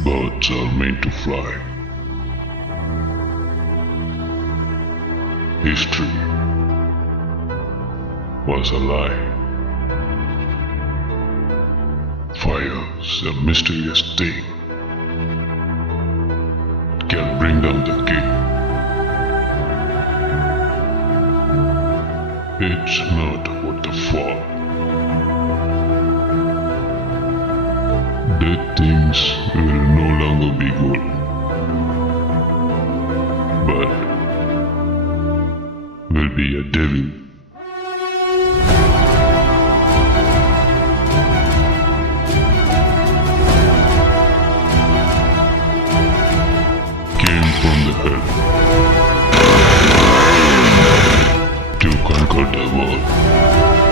Birds are meant to fly. History was a lie. Fire's a mysterious thing. It can bring down the king. It's not about the fall. Dead things will no longer be good. But will be a devil. Came from the hell to conquer the world.